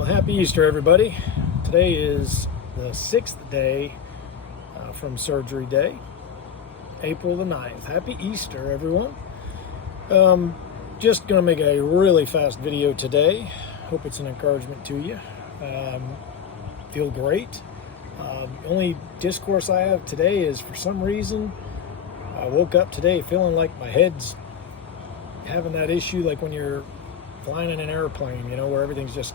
Well, happy Easter, everybody. Today is the 6th day from surgery day, April the 9th. Happy Easter, everyone. Just going to make a really fast video today. Hope it's an encouragement to you. Feel great. The only discourse I have today is, for some reason, I woke up today feeling like my head's having that issue like when you're flying in an airplane, you know, where everything's just,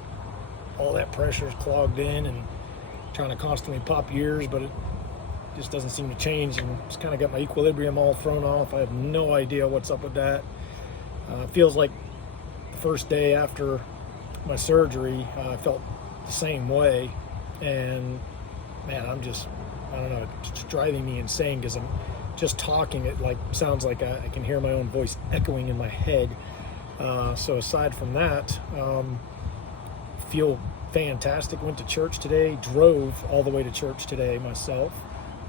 all that pressure is clogged in and trying to constantly pop ears, but it just doesn't seem to change, and it's kind of got my equilibrium all thrown off. I have no idea what's up with that. It feels like the first day after my surgery, I felt the same way, and man, I don't know, it's driving me insane because I'm just talking. It like sounds like I can hear my own voice echoing in my head. So aside from that, feel fantastic. Went to church today, drove all the way to church today myself.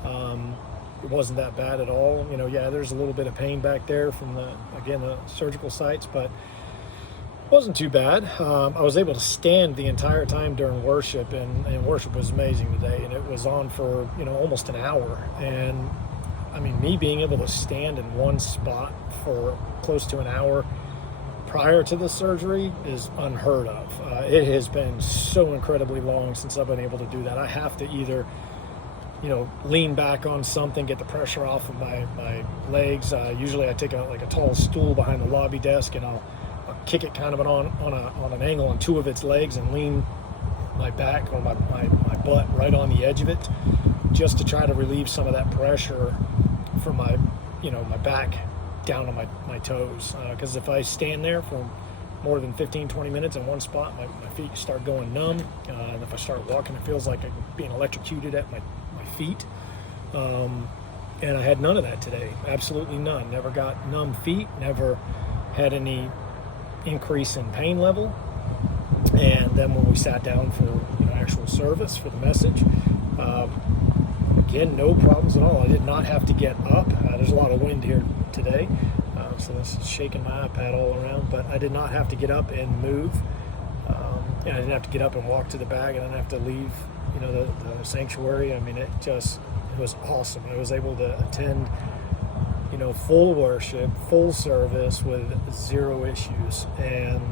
It wasn't that bad at all. You know, yeah, there's a little bit of pain back there from the surgical sites, but it wasn't too bad. I was able to stand the entire time during worship, and worship was amazing today, and it was on for, you know, almost an hour. And I mean, me being able to stand in one spot for close to an hour prior to the surgery is unheard of. It has been so incredibly long since I've been able to do that. I have to either, you know, lean back on something, get the pressure off of my legs. Usually I take a tall stool behind the lobby desk, and I'll kick it kind of on an angle on two of its legs and lean my back or my butt right on the edge of it, just to try to relieve some of that pressure from my back down on my toes, because if I stand there for more than 15-20 minutes in one spot, my feet start going numb, and if I start walking, it feels like I'm being electrocuted at my feet. And I had none of that today. Absolutely none. Never got numb feet, never had any increase in pain level. And then when we sat down for actual service for the message, again, no problems at all. I did not have to get up. There's a lot of wind here today, so this is shaking my iPad all around, but I did not have to get up and move. I didn't have to get up and walk to the bag. I didn't have to leave, the sanctuary. I mean, it was awesome. I was able to attend, full worship, full service with zero issues, and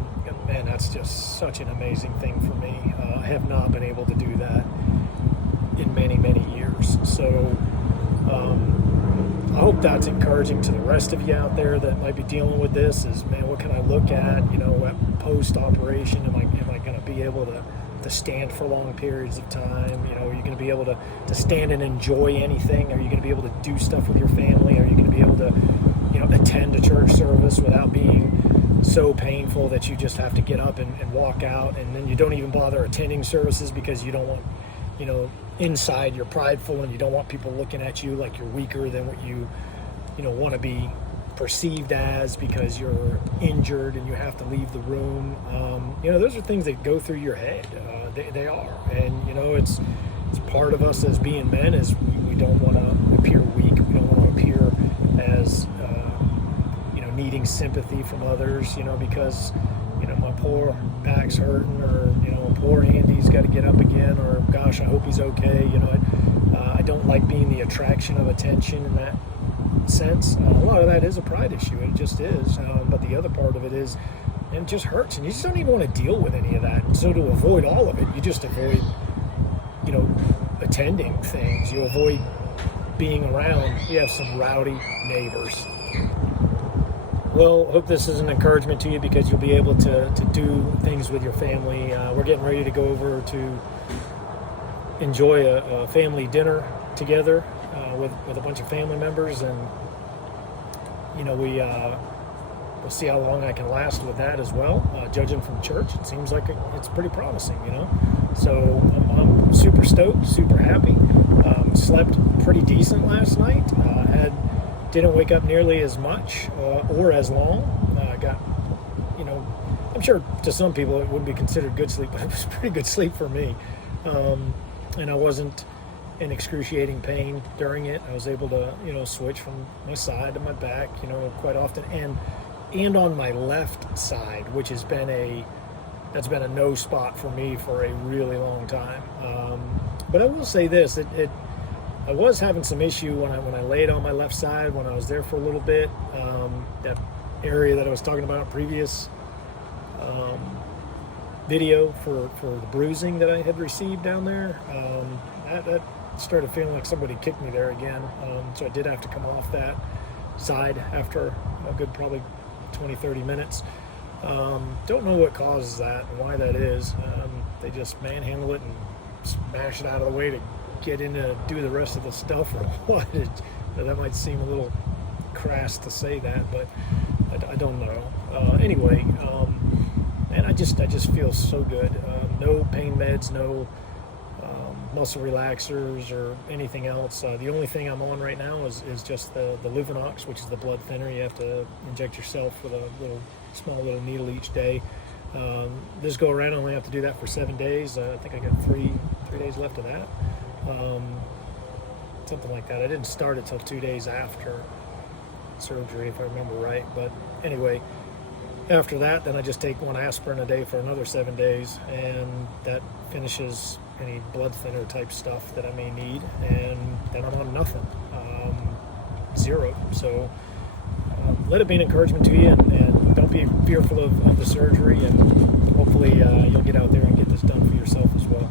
man, that's just such an amazing thing for me. I have not been able to do that in many, many years. So I hope that's encouraging to the rest of you out there that might be dealing with this. Is, man, what can I look at, at post-operation? Am I going to be able to stand for long periods of time? Are you going to be able to stand and enjoy anything? Are you going to be able to do stuff with your family? Are you going to be able to, attend a church service without being so painful that you just have to get up and walk out, and then you don't even bother attending services because you don't want, inside you're prideful and you don't want people looking at you like you're weaker than what you want to be perceived as because you're injured and you have to leave the room. Those are things that go through your head. They are, and it's part of us as being men, is we don't want to appear weak. We don't want to appear as needing sympathy from others, because my poor back's hurting, or poor Andy's got to get up again, or gosh, I hope he's okay. I don't like being the attraction of attention in that sense. A lot of that is a pride issue. It just is. But the other part of it is, and it just hurts, and you just don't even want to deal with any of that. And so to avoid all of it, you just avoid, attending things. You avoid being around. You have some rowdy neighbors. Well, hope this is an encouragement to you, because you'll be able to do things with your family. We're getting ready to go over to enjoy a family dinner together with a bunch of family members, and we'll see how long I can last with that as well. Judging from church, it seems like it's pretty promising, So I'm super stoked, super happy. Slept pretty decent last night. Didn't wake up nearly as much or as long. Got, I'm sure to some people it wouldn't be considered good sleep, but it was pretty good sleep for me. And I wasn't in excruciating pain during it. I was able to, switch from my side to my back, quite often, and on my left side, which has been a that's been a no spot for me for a really long time. But I will say this, I was having some issue when I laid on my left side when I was there for a little bit. That area that I was talking about in previous video for the bruising that I had received down there, that started feeling like somebody kicked me there again. So I did have to come off that side after a good probably 20-30 minutes. Don't know what causes that and why that is. They just manhandle it and smash it out of the way to get in to do the rest of the stuff, or what. That might seem a little crass to say that, but I don't know. Anyway, and I just feel so good. No pain meds, no muscle relaxers or anything else. The only thing I'm on right now is just the Luvenox, which is the blood thinner. You have to inject yourself with a small little needle each day. This go around I only have to do that for 7 days. I think I got three days left of that. Something like that. I didn't start it till 2 days after surgery, if I remember right. But anyway, after that, then I just take 1 aspirin a day for another 7 days, and that finishes any blood thinner type stuff that I may need, and then I'm on nothing, zero. So let it be an encouragement to you, and don't be fearful of the surgery, and hopefully you'll get out there and get this done for yourself as well.